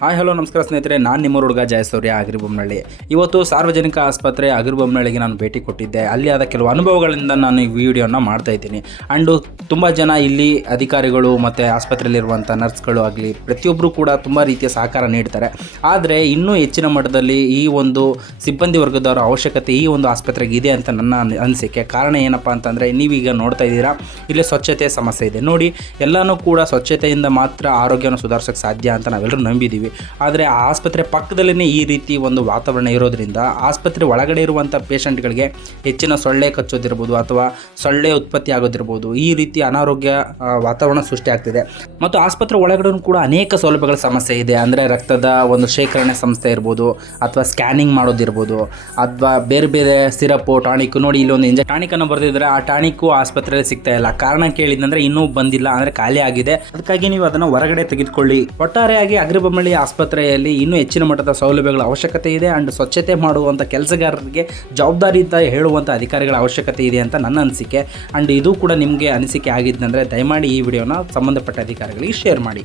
Hi, hello, ನಮಸ್ಕಾರ ಸ್ನೇಹಿತರೆ. ನಾನು ನಿಮ್ಮ ಹುಡುಗ ಜಯಸೌರ್ಯ ಅಗಿರಿಬೊಮ್ಮನಹಳ್ಳಿ ಇವತ್ತು ಸಾರ್ವಜನಿಕ ಆಸ್ಪತ್ರೆ ಅಗಿರಿಬೊಮ್ಮನಹಳ್ಳಿಗೆ ನಾನು ಭೇಟಿ ಕೊಟ್ಟಿದ್ದೆ. ಅಲ್ಲಿ ಆದ ಕೆಲವು ಅನುಭವಗಳಿಂದ ನಾನು ಈ ವಿಡಿಯೋನ ಮಾಡ್ತಾ ಇದ್ದೀನಿ. ಆ್ಯಂಡು ತುಂಬ ಜನ ಇಲ್ಲಿ ಅಧಿಕಾರಿಗಳು ಮತ್ತು ಆಸ್ಪತ್ರೆಯಲ್ಲಿರುವಂಥ ನರ್ಸ್ಗಳು ಆಗಲಿ ಪ್ರತಿಯೊಬ್ಬರು ಕೂಡ ತುಂಬ ರೀತಿಯ ಸಹಕಾರ ನೀಡ್ತಾರೆ. ಆದರೆ ಇನ್ನೂ ಹೆಚ್ಚಿನ ಮಟ್ಟದಲ್ಲಿ ಈ ಒಂದು ಸಿಬ್ಬಂದಿ ವರ್ಗದವರ ಅವಶ್ಯಕತೆ ಈ ಒಂದು ಆಸ್ಪತ್ರೆಗೆ ಇದೆ ಅಂತ ನನ್ನ ಅನ್- ಅನಿಸಿಕೆ. ಕಾರಣ ಏನಪ್ಪ ಅಂತಂದರೆ ನೀವೀಗ ನೋಡ್ತಾ ಇದ್ದೀರಾ? ಇಲ್ಲಿ ಸ್ವಚ್ಛತೆ ಸಮಸ್ಯೆ ಇದೆ. ನೋಡಿ, ಎಲ್ಲನೂ ಕೂಡ ಸ್ವಚ್ಛತೆಯಿಂದ ಮಾತ್ರ ಆರೋಗ್ಯವನ್ನು ಸುಧಾರಿಸೋಕ್ಕೆ ಸಾಧ್ಯ ಅಂತ ನಾವೆಲ್ಲರೂ ನಂಬಿದ್ದೀವಿ ಆದರೆ ಆಸ್ಪತ್ರೆ ಪಕ್ಕದಲ್ಲೇ ಈ ರೀತಿ ಒಂದು ವಾತಾವರಣ ಇರೋದ್ರಿಂದ ಆಸ್ಪತ್ರೆ ಒಳಗಡೆ ಇರುವಂಥ ಪೇಷಂಟ್ಗಳಿಗೆ ಹೆಚ್ಚಿನ ಸೊಳ್ಳೆ ಕಚ್ಚೋದಿರ್ಬೋದು ಅಥವಾ ಸೊಳ್ಳೆ ಉತ್ಪತ್ತಿ ಆಗೋದಿರ್ಬೋದು ಈ ರೀತಿ ಅನಾರೋಗ್ಯ ವಾತಾವರಣ ಸೃಷ್ಟಿ ಆಗ್ತಿದೆ. ಮತ್ತು ಆಸ್ಪತ್ರೆ ಒಳಗಡೆ ಕೂಡ ಅನೇಕ ಸೌಲಭ್ಯಗಳ ಸಮಸ್ಯೆ ಇದೆ. ಅಂದರೆ ರಕ್ತದ ಒಂದು ಶೇಖರಣೆ ಸಂಸ್ಥೆ ಇರ್ಬೋದು ಅಥವಾ ಸ್ಕ್ಯಾನಿಂಗ್ ಮಾಡೋದಿರ್ಬೋದು ಅಥವಾ ಬೇರೆ ಬೇರೆ ಸಿರಪ್ಪು ಟಾನಿಕ್. ನೋಡಿ ಇಲ್ಲೊಂದು ಇಂಜೆ ಟಾನಿಕನ್ನು ಬರೆದಿದ್ರೆ ಆ ಟಾನಿಕ್ಕು ಆಸ್ಪತ್ರೆಯಲ್ಲಿ ಸಿಗ್ತಾ ಇಲ್ಲ. ಕಾರಣ ಕೇಳಿದಂದ್ರೆ ಇನ್ನೂ ಬಂದಿಲ್ಲ. ಅಂದರೆ ಖಾಲಿ ಆಗಿದೆ. ಅದಕ್ಕಾಗಿ ನೀವು ಅದನ್ನು ಹೊರಗಡೆ ತೆಗೆದುಕೊಳ್ಳಿ. ಒಟ್ಟಾರೆಯಾಗಿ ಅಗ್ರಿಬೊಮ್ಮಳ್ಳಿ ಆಸ್ಪತ್ರೆಯಲ್ಲಿ ಇನ್ನೂ ಹೆಚ್ಚಿನ ಮಟ್ಟದ ಸೌಲಭ್ಯಗಳ ಅವಶ್ಯಕತೆ ಇದೆ ಆ್ಯಂಡ್ ಸ್ವಚ್ಛತೆ ಮಾಡುವಂಥ ಕೆಲಸಗಾರರಿಗೆ ಜವಾಬ್ದಾರಿ ಅಂತ ಹೇಳುವಂಥ ಅಧಿಕಾರಿಗಳ ಅವಶ್ಯಕತೆ ಇದೆ ಅಂತ ನನ್ನ ಅನಿಸಿಕೆ. ಆ್ಯಂಡ್ ಇದು ಕೂಡ ನಿಮಗೆ ಅನಿಸಿಕೆ ಆಗಿದ್ದಂದರೆ ದಯಮಾಡಿ ಈ ವಿಡಿಯೋನ ಸಂಬಂಧಪಟ್ಟ ಅಧಿಕಾರಿಗಳಿಗೆ ಶೇರ್ ಮಾಡಿ.